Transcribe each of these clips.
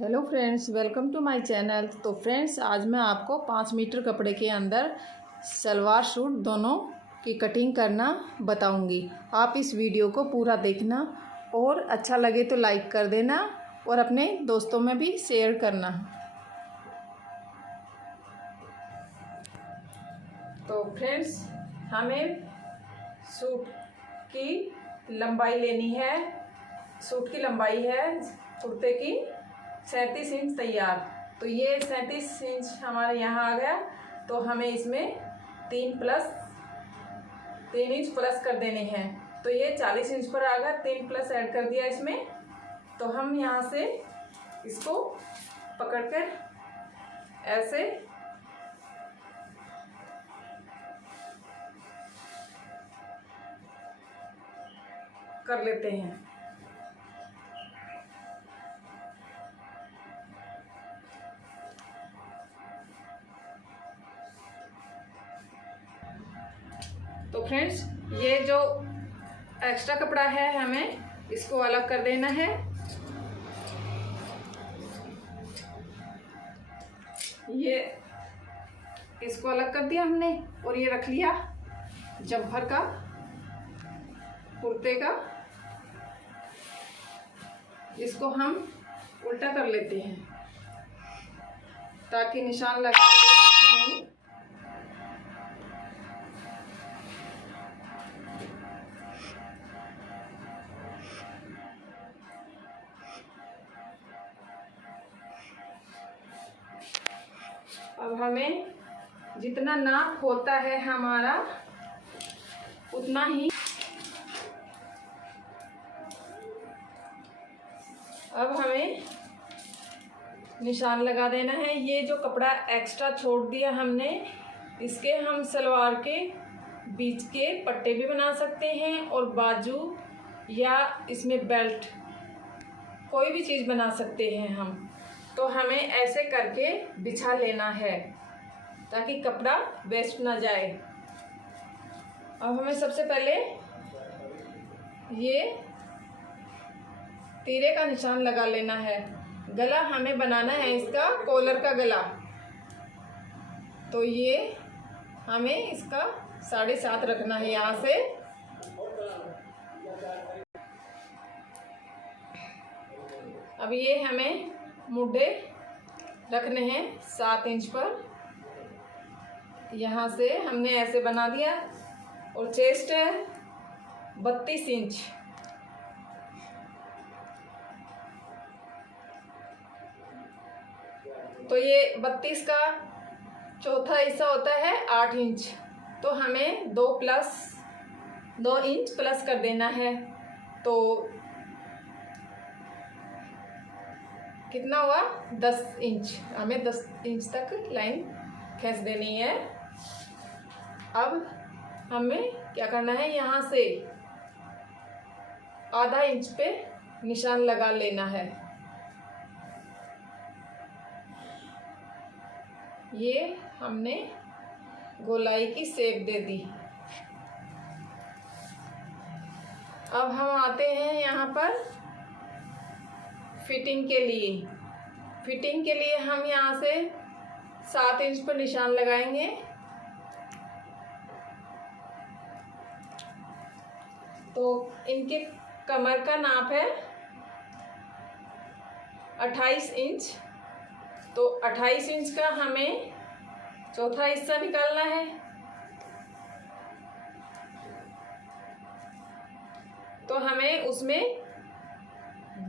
Hello friends, welcome to my channel. तो friends, आज मैं आपको 5 मीटर कपड़े के अंदर सलवार सूट दोनों की कटिंग करना बताऊंगी। आप इस वीडियो को पूरा देखना और अच्छा लगे तो लाइक कर देना और अपने दोस्तों में भी शेयर करना। तो फ्रेंड्स, हमें सूट की लंबाई लेनी है। सूट की लंबाई है कुर्ते की 37 इंच तैयार। तो ये 37 इंच हमारे यहाँ आ गया। तो हमें इसमें 3 इंच प्लस कर देने हैं। तो ये 40 इंच पर आ गया, 3 प्लस ऐड कर दिया इसमें। तो हम यहाँ से इसको पकड़कर ऐसे कर लेते हैं। तो फ्रेंड्स, ये जो एक्स्ट्रा कपड़ा है हमें इसको अलग कर देना है। ये इसको अलग कर दिया हमने और ये रख लिया जम्फर का, कुर्ते का। इसको हम उल्टा कर लेते हैं ताकि निशान लगा नहीं। अब हमें जितना नाप होता है हमारा उतना ही अब हमें निशान लगा देना है। ये जो कपड़ा एक्स्ट्रा छोड़ दिया हमने, इसके हम सलवार के बीच के पट्टे भी बना सकते हैं और बाजू या इसमें बेल्ट कोई भी चीज़ बना सकते हैं हम। तो हमें ऐसे करके बिछा लेना है ताकि कपड़ा वेस्ट ना जाए। अब हमें सबसे पहले ये तीरे का निशान लगा लेना है। गला हमें बनाना है इसका कॉलर का गला। तो ये हमें इसका 7.5 रखना है यहाँ से। अब ये हमें मुड्डे रखने हैं 7 इंच पर। यहाँ से हमने ऐसे बना दिया और चेस्ट है 32 इंच। तो ये 32 का चौथा हिस्सा होता है 8 इंच। तो हमें 2 इंच प्लस कर देना है। तो कितना हुआ? 10 इंच। हमें 10 इंच तक लाइन खींच देनी है। अब हमें क्या करना है, यहाँ से आधा इंच पे निशान लगा लेना है। ये हमने गोलाई की शेप दे दी। अब हम आते हैं यहाँ पर फिटिंग के लिए। फिटिंग के लिए हम यहाँ से 7 इंच पर निशान लगाएंगे। तो इनके कमर का नाप है 28 इंच। तो 28 इंच का हमें चौथा हिस्सा निकालना है। तो हमें उसमें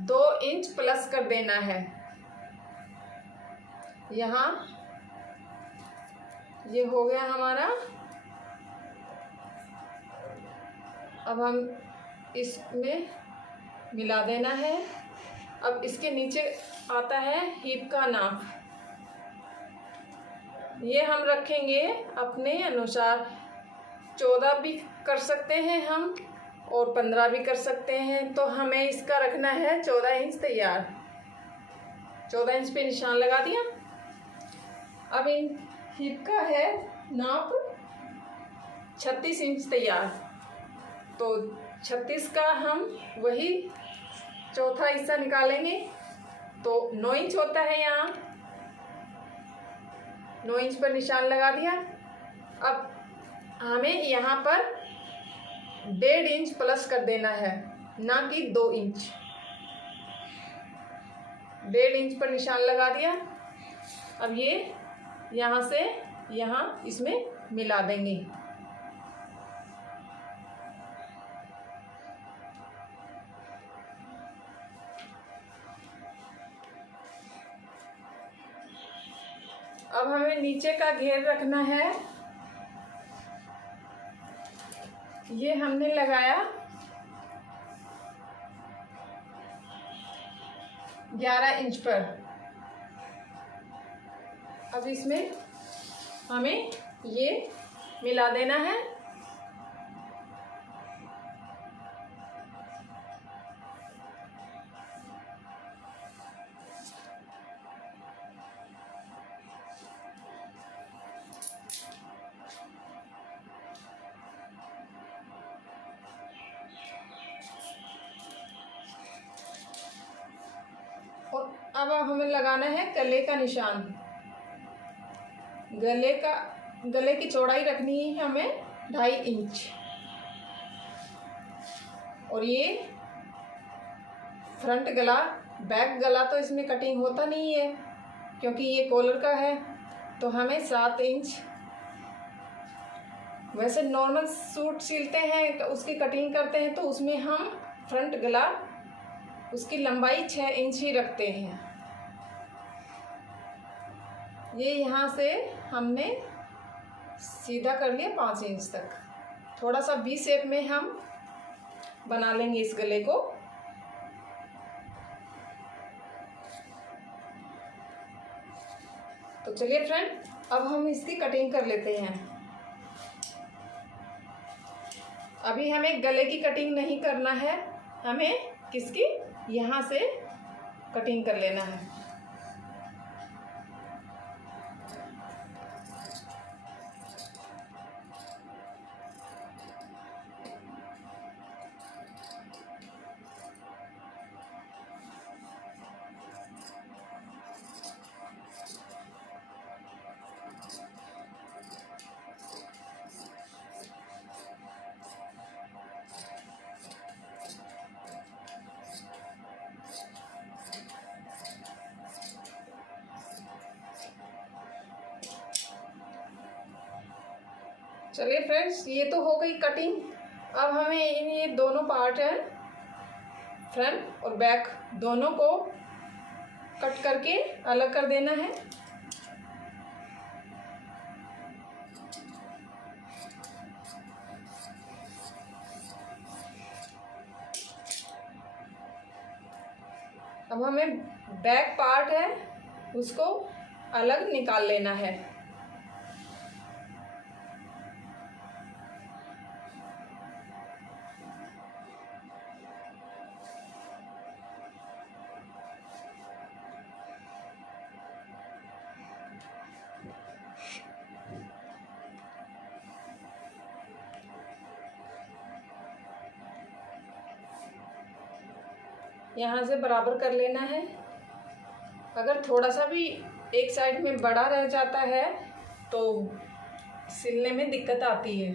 2 इंच प्लस कर देना है। यहाँ ये हो गया हमारा। अब हम इसमें मिला देना है। अब इसके नीचे आता है हिप का नाप। ये हम रखेंगे अपने अनुसार। 14 भी कर सकते हैं हम और 15 भी कर सकते हैं। तो हमें इसका रखना है 14 इंच तैयार। 14 इंच पे निशान लगा दिया। अब इन हिप का है नाप 36 इंच तैयार। तो 36 का हम वही चौथा हिस्सा निकालेंगे तो 9 इंच होता है यहाँ, 9 इंच पर निशान लगा दिया। अब हमें यहाँ पर 1.5 इंच प्लस कर देना है, ना कि 2 इंच। 1.5 इंच पर निशान लगा दिया। अब ये यहाँ से यहाँ इसमें मिला देंगे। अब हमें नीचे का घेर रखना है। ये हमने लगाया 11 इंच पर। अब इसमें हमें ये मिला देना है। और अब हमें लगाना है गले का निशान। गले की चौड़ाई रखनी है हमें 2.5 इंच। और ये फ्रंट गला, बैक गला तो इसमें कटिंग होता नहीं है क्योंकि ये कॉलर का है, तो हमें 7 इंच। वैसे नॉर्मल सूट सिलते हैं, उसकी कटिंग करते हैं, तो उसमें हम फ्रंट गला उसकी लंबाई 6 इंच ही रखते हैं। ये यहाँ से हमने सीधा कर लिया 5 इंच तक। थोड़ा सा वी शेप में हम बना लेंगे इस गले को। तो चलिए फ्रेंड, अब हम इसकी कटिंग कर लेते हैं। अभी हमें गले की कटिंग नहीं करना है, हमें किसकी, यहाँ से कटिंग कर लेना है। चलिए फ्रेंड्स, ये तो हो गई कटिंग। अब हमें ये दोनों पार्ट है, फ्रंट और बैक, दोनों को कट करके अलग कर देना है। अब हमें बैक पार्ट है उसको अलग निकाल लेना है। यहाँ से बराबर कर लेना है। अगर थोड़ा सा भी एक साइड में बड़ा रह जाता है तो सिलने में दिक्कत आती है।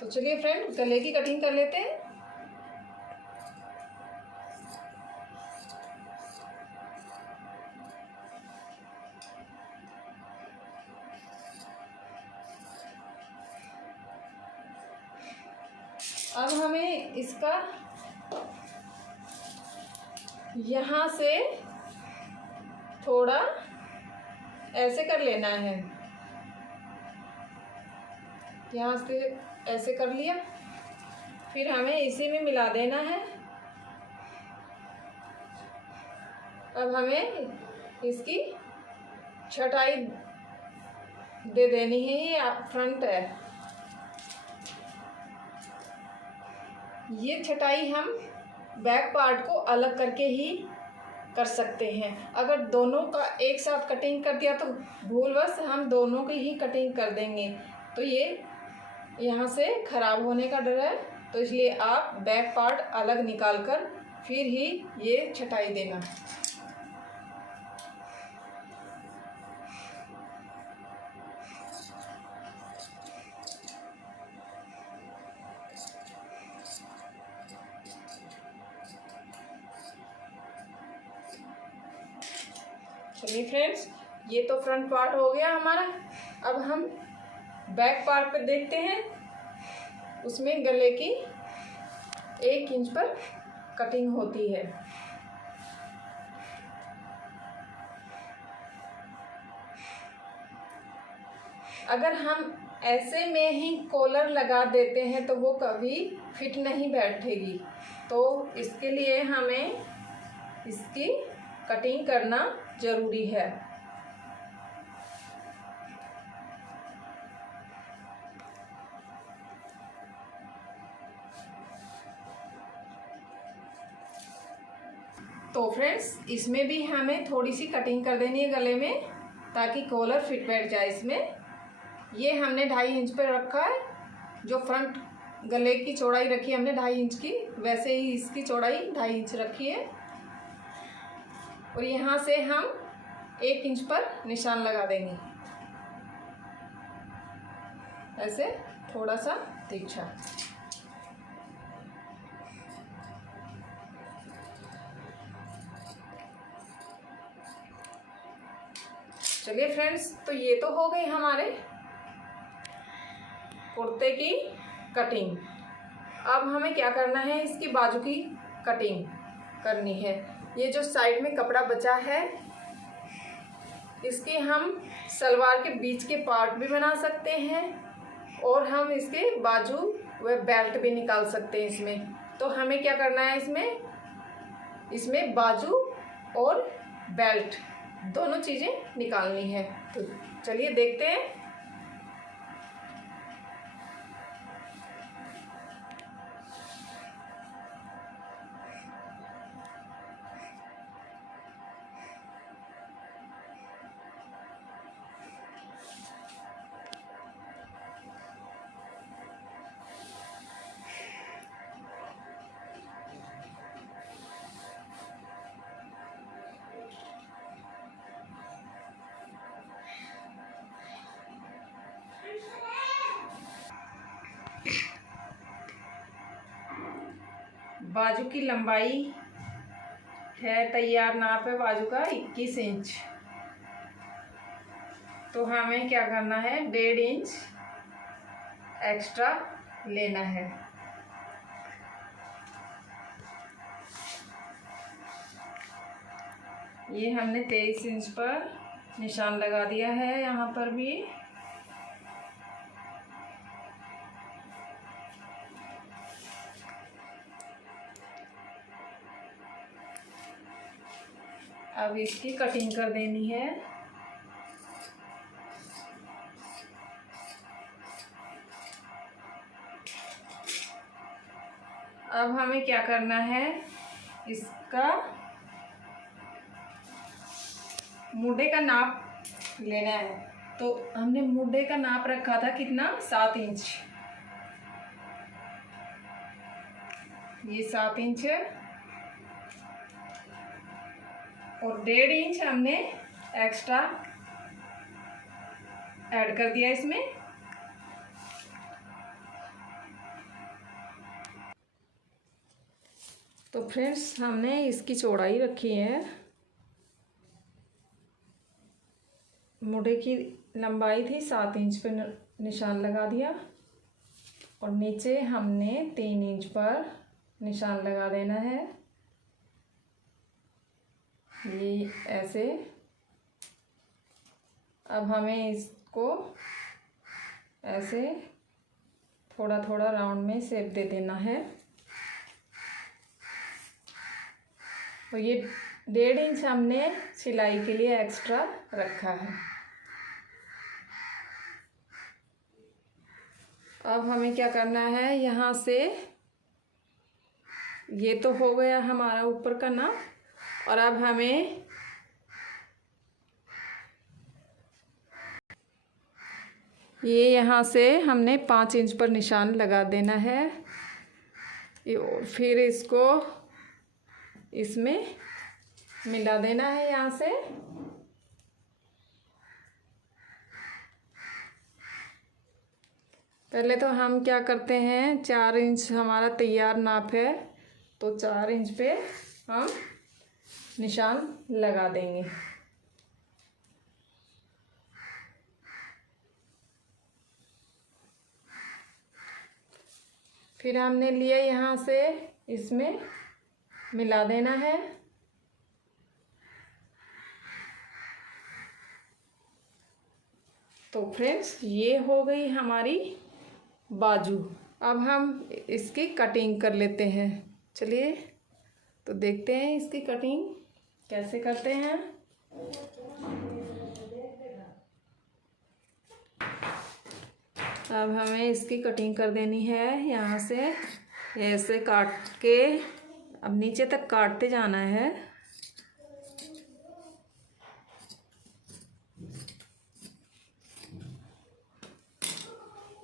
तो चलिए फ्रेंड, गले की कटिंग कर लेते हैं। अब हमें इसका यहाँ से थोड़ा ऐसे कर लेना है। यहाँ से ऐसे कर लिया, फिर हमें इसी में मिला देना है। अब हमें इसकी छटाई दे देनी है। ये फ्रंट है, ये छटाई हम बैक पार्ट को अलग करके ही कर सकते हैं। अगर दोनों का एक साथ कटिंग कर दिया तो भूलवश हम दोनों की ही कटिंग कर देंगे, तो ये यहाँ से ख़राब होने का डर है। तो इसलिए आप बैक पार्ट अलग निकाल कर फिर ही ये छटाई देना। चलिए फ्रेंड्स, ये तो फ्रंट पार्ट हो गया हमारा। अब हम बैक पार्ट पे देखते हैं। उसमें गले की 1 इंच पर कटिंग होती है। अगर हम ऐसे में ही कॉलर लगा देते हैं तो वो कभी फिट नहीं बैठेगी, तो इसके लिए हमें इसकी कटिंग करना ज़रूरी है। तो फ्रेंड्स, इसमें भी हमें थोड़ी सी कटिंग कर देनी है गले में, ताकि कॉलर फिट बैठ जाए इसमें। ये हमने 2.5 इंच पर रखा है। जो फ्रंट गले की चौड़ाई रखी है हमने 2.5 इंच की, वैसे ही इसकी चौड़ाई 2.5 इंच रखी है। और यहाँ से हम 1 इंच पर निशान लगा देंगे, ऐसे थोड़ा सा तिरछा। चलिए फ्रेंड्स, तो ये तो हो गई हमारे कुर्ते की कटिंग। अब हमें क्या करना है, इसकी बाजू की कटिंग करनी है। ये जो साइड में कपड़ा बचा है, इसके हम सलवार के बीच के पार्ट भी बना सकते हैं और हम इसके बाजू व बेल्ट भी निकाल सकते हैं इसमें। तो हमें क्या करना है, इसमें बाजू और बेल्ट दोनों चीज़ें निकालनी है। तो चलिए देखते हैं। बाजू की लंबाई है, तैयार नाप है बाजू का 21 इंच। तो हमें क्या करना है, 1.5 इंच एक्स्ट्रा लेना है। ये हमने 23 इंच पर निशान लगा दिया है। यहाँ पर भी अब इसकी कटिंग कर देनी है। अब हमें क्या करना है, इसका मूढ़े का नाप लेना है। तो हमने मूढ़े का नाप रखा था कितना, 7 इंच। ये 7 इंच है और 1.5 इंच हमने एक्स्ट्रा ऐड कर दिया इसमें। तो फ्रेंड्स, हमने इसकी चौड़ाई रखी है, मूढ़े की लंबाई थी 7 इंच पे निशान लगा दिया और नीचे हमने 3 इंच पर निशान लगा देना है। ये ऐसे। अब हमें इसको ऐसे थोड़ा थोड़ा राउंड में शेप दे देना है। और ये 1.5 इंच हमने सिलाई के लिए एक्स्ट्रा रखा है। अब हमें क्या करना है, यहाँ से ये तो हो गया हमारा ऊपर का नाप। और अब हमें ये यहाँ से हमने 5 इंच पर निशान लगा देना है। फिर इसको इसमें मिला देना है यहाँ से। पहले तो हम क्या करते हैं, 4 इंच हमारा तैयार नाप है, तो 4 इंच पे हम निशान लगा देंगे। फिर हमने लिया यहाँ से इसमें मिला देना है। तो फ्रेंड्स, ये हो गई हमारी बाजू। अब हम इसकी कटिंग कर लेते हैं। चलिए तो देखते हैं इसकी कटिंग कैसे करते हैं। अब हमें इसकी कटिंग कर देनी है। यहाँ से ऐसे काट के अब नीचे तक काटते जाना है।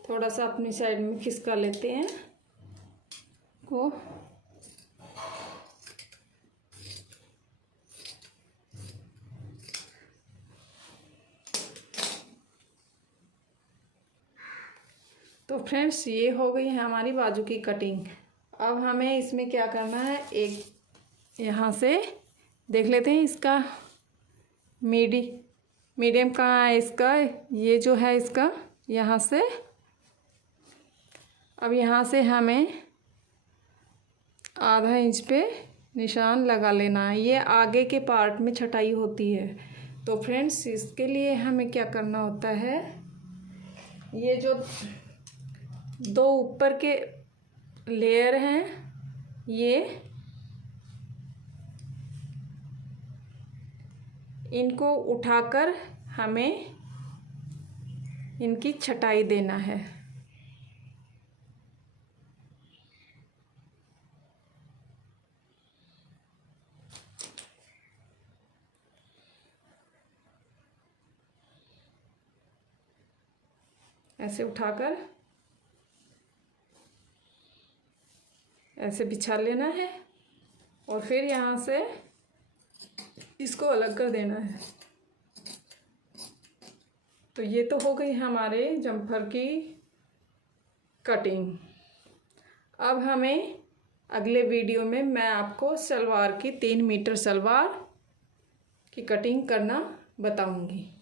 थोड़ा सा अपनी साइड में खिसका लेते हैं को। तो फ्रेंड्स, ये हो गई है हमारी बाजू की कटिंग। अब हमें इसमें क्या करना है, एक यहाँ से देख लेते हैं इसका मीडियम कहाँ है इसका, ये जो है इसका यहाँ से। अब यहाँ से हमें आधा इंच पे निशान लगा लेना है। ये आगे के पार्ट में छटाई होती है। तो फ्रेंड्स, इसके लिए हमें क्या करना होता है, ये जो 2 ऊपर के लेयर हैं, ये इनको उठाकर हमें इनकी छटाई देना है। ऐसे उठाकर ऐसे बिछा लेना है और फिर यहाँ से इसको अलग कर देना है। तो ये तो हो गई हमारे जम्पर की कटिंग। अब हमें अगले वीडियो में मैं आपको सलवार की 3 मीटर सलवार की कटिंग करना बताऊंगी।